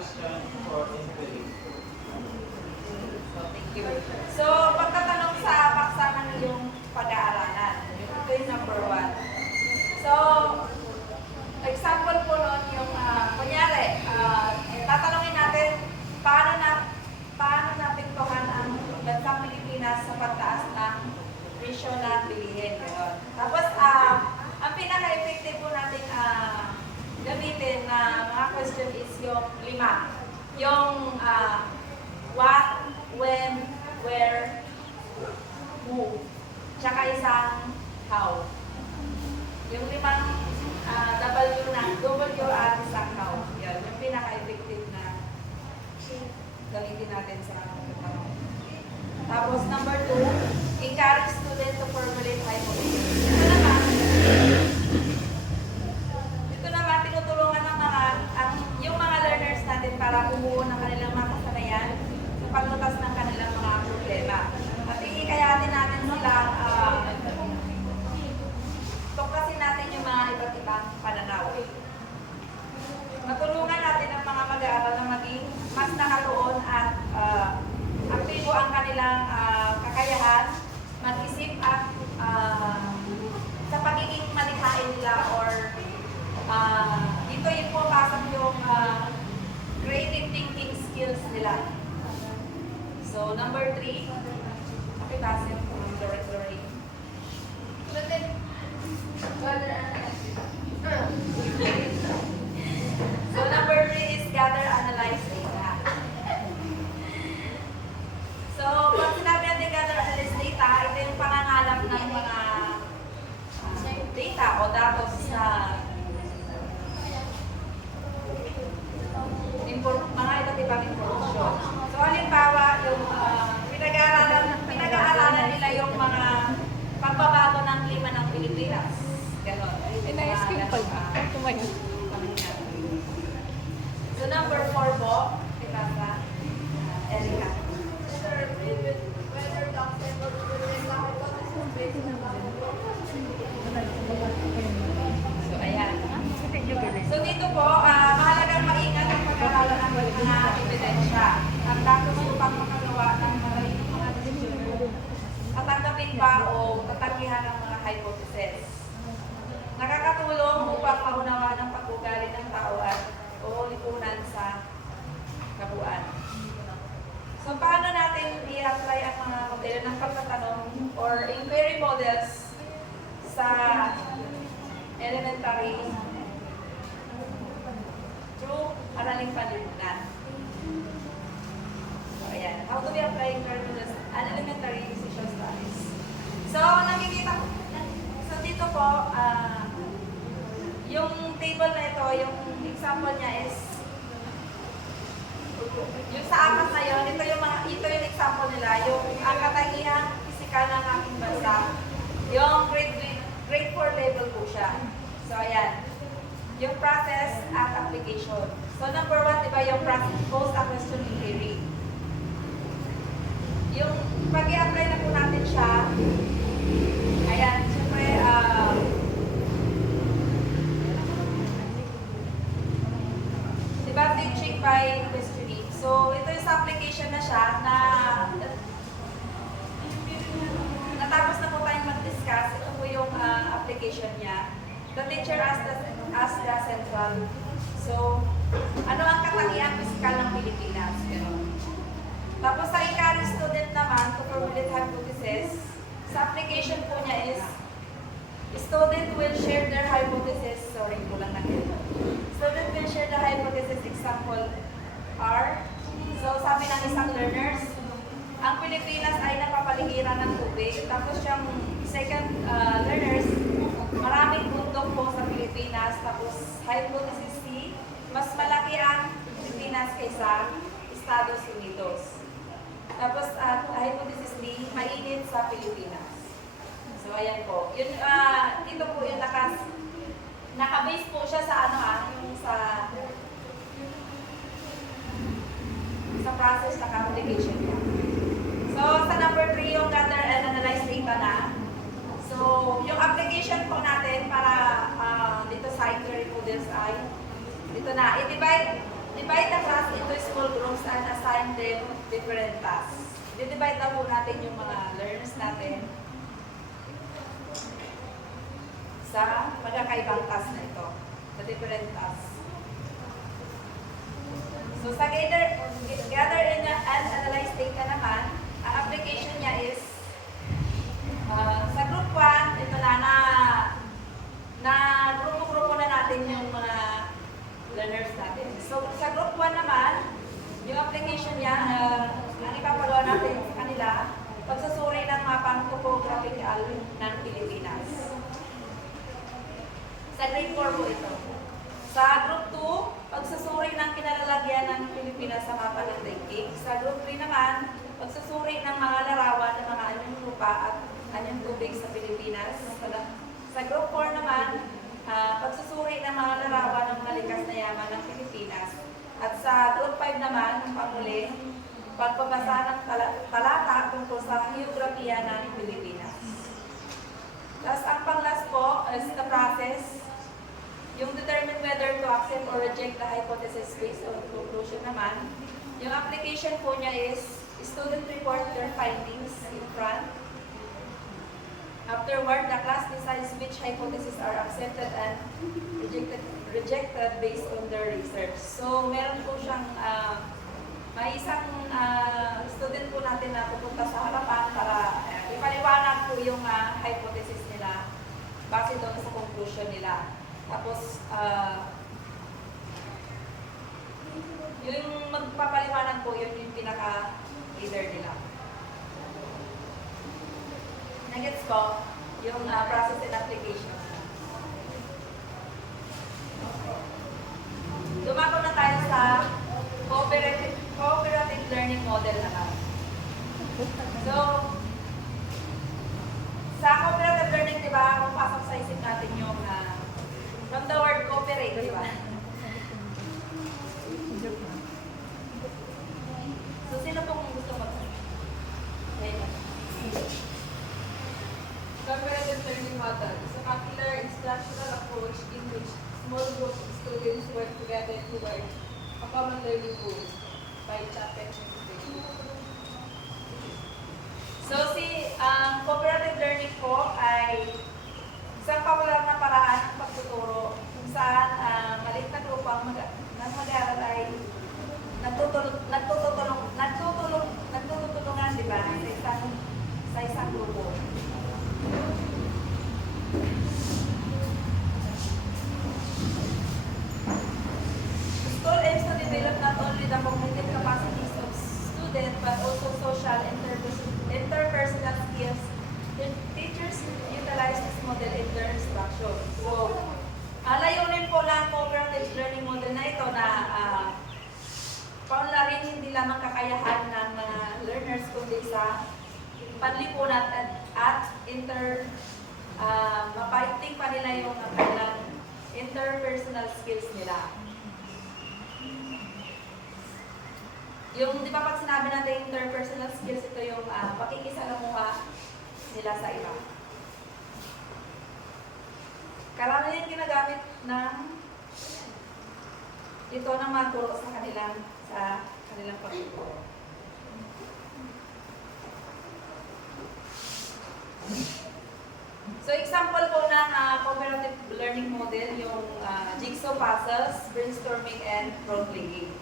question for inquiry. Thank you. So, pagtatanong sa paksa ng iyong pag-aaralan, ito yung number 1. So, example po nun yung, kunyari, tatanungin natin paano napintuhan ang bansang Pilipinas sa pagtaas ng presyo na bilihin. Ganon. Tapos, ang pinaka-effective po natin gamitin na mga question is yung 5. Yung what, when, where, who, tsaka isang how. Yung 5 W na W at isang how. Yan, yung pinaka-effective na gamitin natin sa tanong. Tapos number 2, encourage student to formulate hypothesis. Ito naman tinutulungan ng yung mga learners natin para bumuo ng kanilang mga kasanayan sa paglutas ng kanilang mga problema. At ikikayatin natin sila tuklasin natin yung mga iba't ibang pananaw. Matulungan natin ang mga mag-aaral na maging mas nakatuon at aktibo ang kanilang kakayahan, mag-isip at sa pagiging malikhain nila or dito yung pumapasok yung creative thinking skills nila. So, number 3, pakitasin po ang directory. So, number 3 is gather, analyze data. So, pag sinabi natin gather, analyze data, ito yung pangangalap ng mga data o datos sa mga iba't ibang impormasyon. So, halimbawa, yung pinag-aaralan nila yung mga pagbabago ng klima ng Pilipinas. Ganon. Ina-escape pa yun. Tumayo. So, number 4 po, kita sa Erika. So, ayan. So, dito po, mahalagang maingat ang pag-aaralan ng mga ebidensya. Ang datos upang makagawa ng mga desisyon. Tatanggapin ba o tatanggihan ng mga hypothesis. Nakakatulong upang maunawa ng pag-ugali ng tao at o lipunan sa kabuuan. So, paano natin i-apply ang mga modelo ng pagtatanong or inquiry models sa elementary through araling panlipunan? So, ayan. How do we apply inquiry models and elementary decision studies? So, nakikita ko. So, dito po, yung table na ito, yung example niya is yung sa apat na yun, ito yung example nila, yung ang katangihang pisikal ng aking bansa, yung grade 4 level po siya. So, ayan. Yung process at application. So, number 1, diba, yung post a question inquiry. Yung pag i-apply na po natin siya, ayan, siyempre, diba, teaching by questioning. So, ito yung sa application na siya na natapos na po tayong mag-discuss. Ito po yung application niya. The teacher as the central. So, ano ang katangiang pisikal ng Pilipinas? Ganun. Tapos sa encourage student naman to formulate hypothesis, sa application po niya is student will share their hypothesis. Sorry, kulang na ito. Student will share the hypothesis example R. So, sabi ng isang learners, ang Pilipinas ay napapaligiran ng tubig. Tapos yung second learners, maraming bundok po sa Pilipinas. Tapos hypothesis C, mas malaki ang Pilipinas kaysa Estados Unidos. Tapos hypothesis D, mainit sa Pilipinas. So, ayan po. Yun, ito po yung naka-base po siya sa yung sa process na application niya. So, sa number 3, yung gather and analyze data na. So, yung application po natin para dito sa inquiry models ay dito na. divide the class into small groups and assign them different tasks. Di-divide na po natin yung mga learners natin sa magkakaibang task na ito, sa different tasks. So sa gather in and analyze data naman, ang application niya is sa group 1, ito na grupo-grupo na natin yung mga learners natin. So sa group 1 naman, yung application niya, ang ipapagawa natin sa kanila, pagsusuri ng mapang topographical ng Pilipinas. Sa grade 4 po ito. Sa group 2, pagsusuri ng kinalalagyan ng Pilipinas sa mapa ng daigdig. Sa group 3 naman, pagsusuri ng mga larawan ng mga anyong lupa at anyong tubig sa Pilipinas. Sa group 4 naman, pagsusuri ng mga larawan ng mga likas na yaman ng Pilipinas. At sa group 5 naman, ang panghuli, pagbabasa ng talata tungkol sa geografiya ng Pilipinas. Tapos ang pang-last po is the process. Yung determine whether to accept or reject the hypothesis based on conclusion naman. Yung application po niya is student report their findings in front. Afterward, the class decides which hypotheses are accepted and rejected based on their research. So, meron po siyang may isang student po natin na pupunta sa harapan para ipaliwanag po yung hypothesis nila base doon sa conclusion nila. Tapos, yung magpapaliwanag po, yun yung pinaka-leader nila. Nagets po, yung process and application. Dumako na tayo sa cooperative learning model naman. So, sa cooperative learning, di ba, kung pasok sa isip natin yung from the word cooperate, di ba? So, sino pong gusto mag-sabi? Cooperative learning model is a popular instructional approach in which small groups of students work together toward a common learning goal by Chapter 23. So, si cooperative learning po ay isang popular na paraan ng pagtuturo kung saan maliit na grupo ang mag-aaral ay nagtutulungan, di ba, sa isang grupo. School aims to develop not only the cognitive capacities of students but also social interpersonal skills. Teachers utilize this model in their instruction. So, layunin po ng cooperative learning model na ito na paunlarin hindi lamang kakayahan ng mga learners kundi sa panlipunan at mapaiting pa nila yung kanilang interpersonal skills nila. Yung, di ba pag sinabi natin interpersonal skills, ito yung pakikisalamuha nila sa iba. Karamihan ginagamit ng ito ng mga guro sa kanilang pagtuturo. So, example po ng cooperative learning model, yung jigsaw puzzles, brainstorming, and role-playing.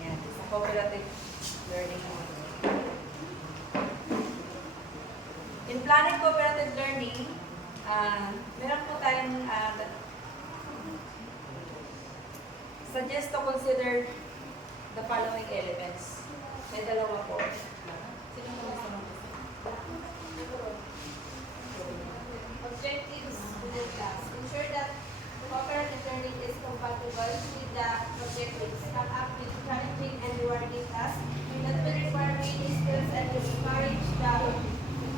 Yan, sa cooperative learning model. In planning cooperative learning, meron po tayong suggest to consider the following elements. May dalawa po. Sino po gusto mag-isa? Objectives with the class. Ensure that cooperative learning is compatible with the objectives. Come up with challenging and rewarding tasks that will require many skills and will encourage the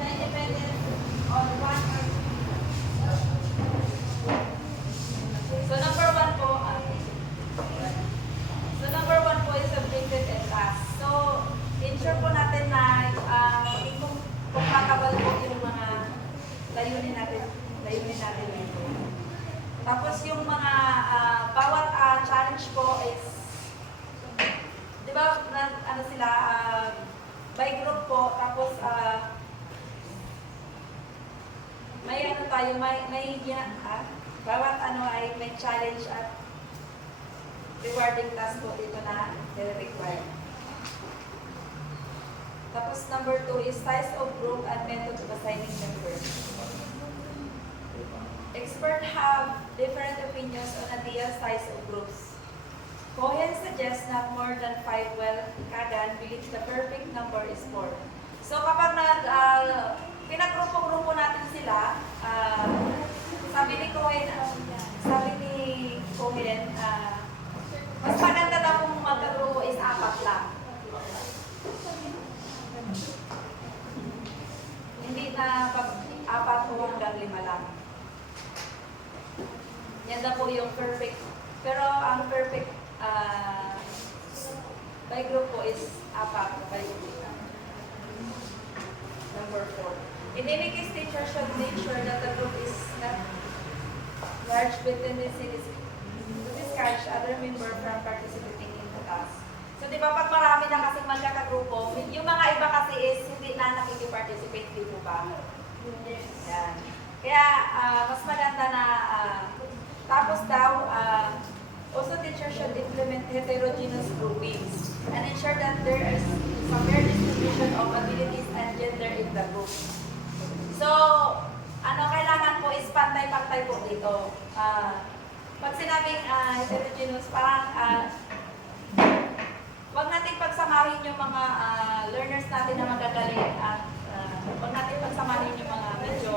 independence on one or two. So number one po is objective and task. So ensure po natin na compatible po yung mga layunin natin dito. Tapos yung mga bawat challenge po ay ba, ano sila, by group po, tapos may ano tayo, bawat ano ay may challenge at rewarding task po dito na required. Tapos number 2 is size of group and method of assigning members. Experts have different opinions on ideal size of groups. Cohen suggests not more than 5, while Kagan believes the perfect number is 4. So kapag pinagrupo-grupo natin sila, sabi ni Cohen, mas maganda daw kung magkagrupo is 4 lang. Hindi na pag 4 hanggang 5 lang. Yan na po yung perfect. Pero ang perfect by group po is 4 by group. Number 4. In any case, teacher should make sure that the group is not large with tendency to discourage other member from participating in the task. So, di ba, pag marami na kasing magkakagrupo, yung mga iba kasi is hindi na nakikipag-participate, di po ba? Yan. Kaya, mas maganda na, tapos daw, also teacher should implement heterogeneous groupings and ensure that there is some fair distribution of abilities and gender in the group. So, kailangan po is pantay-pantay po dito. Pag sinabing heterogeneous, parang wag natin pagsamahin yung mga learners natin na magagaling at wag natin pagsamahin yung mga medyo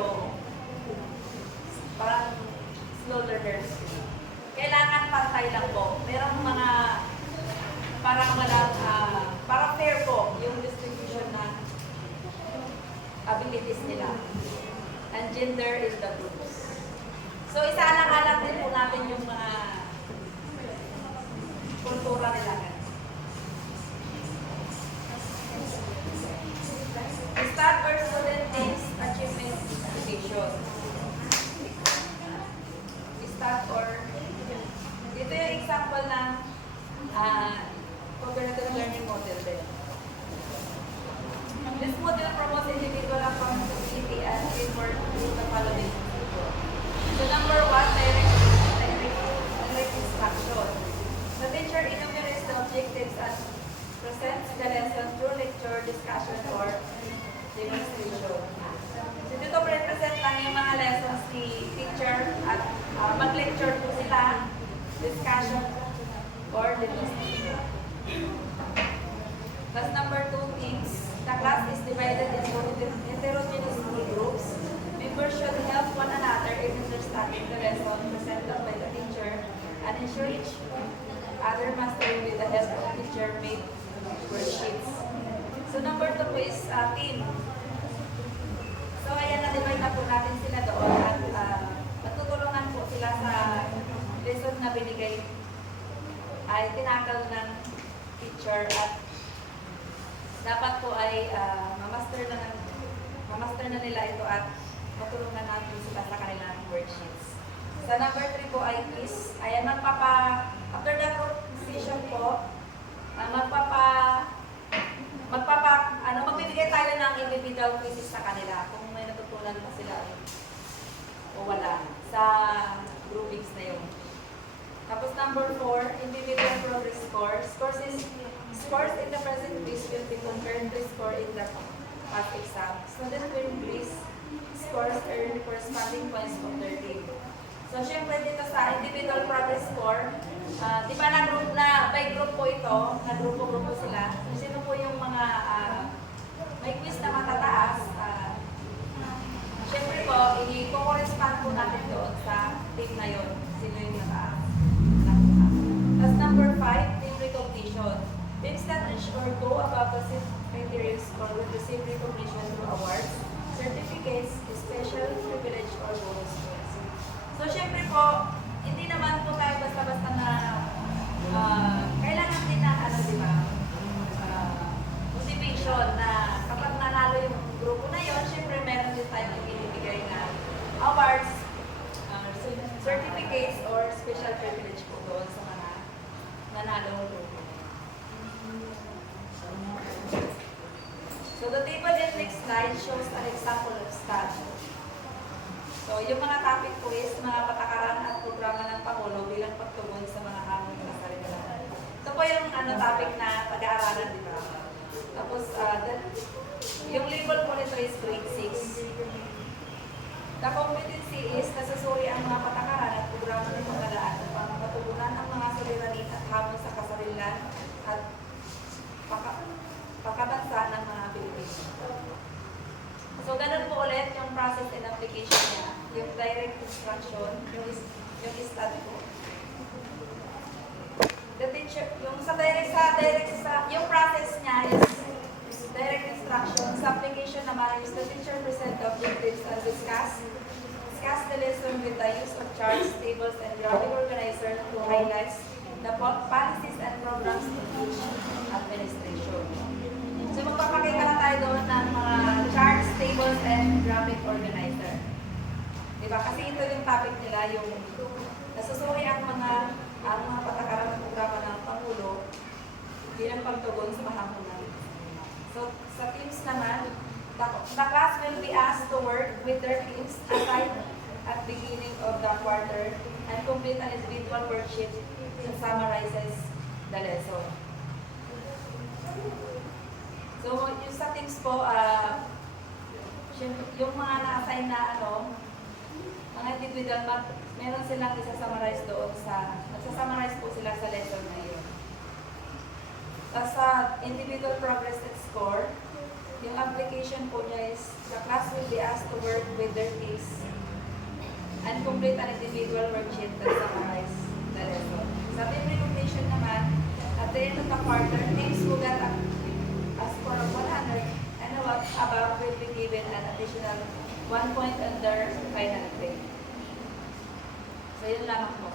parang slow learners. Kailangan pantay lang po. Merong mga parang parang fair po yung distribution ng abilities nila. And gender is the groups. So, isa-alang-alang din po natin yung mga kultura nila. Start or student needs achievement education. Start or ito yung example ng cooperative learning model din. This model promotes individual accountability and teamwork through the following. So number 1, direct instruction. The teacher enumerates the objectives and presents the lesson through lecture, discussion, or demonstration. So dito represent lang yung mga lessons ni teacher at mag-lecture po sila, discussion, or demonstration. Plus number 2 is the class is divided into heterogeneous groups. Members should help one another in understanding the lesson presented by the teacher and ensure each other mastery with the help of teacher-made worksheets. So number 2 is team. So ayan, na-divide na po natin sila doon at matutulungan po sila sa lesson na binigay ay tinakal ng teacher at dapat po ay mamaster na nila ito at matulungan natin sila sa kanilang worksheets. Sa number 3 po ay quiz. Ayan, after the group session po, magbibigay tayo ng individual quizzes sa kanila kung may natutunan pa sila o wala sa groupings na yun. Tapos number 4, individual progress score. Scores in the present quiz will be compared to score in the past exam. Students will increase scores earn corresponding points of their team. So, syempre dito sa individual progress score, di ba by group po ito, nagrupo-grupo sila. Sino po yung mga may quiz na matataas, syempre po, i-correspond po natin doon sa team na yun. Sino yung mataas. Tapos number 5, team recognition. Teams that reach or go above the criteria score will receive recognition through awards, certificates, special privilege, or bonus points. So, syempre po, hindi naman po tayo basta-basta na kailangan din na, di ba, motivation na kapag nanalo yung grupo na yon, syempre meron din tayo ibibigay na awards, certificates, or special privilege po doon sa mga nanalo ng grupo. the table in next slide shows an example of study. So, yung mga topic po is mga patakaran at programa ng Pangulo bilang pagtugon sa mga hamon ng kasarinlan. Ito po yung topic na pag-aaralan, di ba? Tapos, yung label po nito is grade 6. The competency is nasusuri ang mga patakaran at programa ng pagkalaan upang matugunan ang mga suliranin at hamon sa kasarinlan at pakabansa ng mga Pilipino. So, ganun po ulit yung process and application niya. Yung direct instruction, yung study po. The teacher, yung yung process niya is direct instruction. Sa application naman is the teacher present the objectives and discuss the lesson with the use of charts, tables, and graphic organizer to highlight the policies and programs to each administration. So, magpapakita na tayo doon ng mga charts, tables, and graphic organizer. Diba? Kasi ito yung topic nila, yung nasusuri ang mga patakaran ng programa ng Pangulo bilang pagtugon sa mga hamunan. So, sa teams naman, the class will be asked to work with their teams aside at beginning of the quarter and complete an individual worksheet that summarizes the lesson. So, yung sa teams po, yung mga na-assign na mga individual, meron silang isa-summarize doon nagsa-summarize po sila sa lesson na yun. Tapos sa individual progress and score, yung application po niya is, the class will be asked to work with their teams and complete an individual worksheet that summarize the lesson. Sa team recognition naman, at the end of the quarter, teams will get a score of 100 and above will be given an additional 1 point on their final grade. So, yun lang po.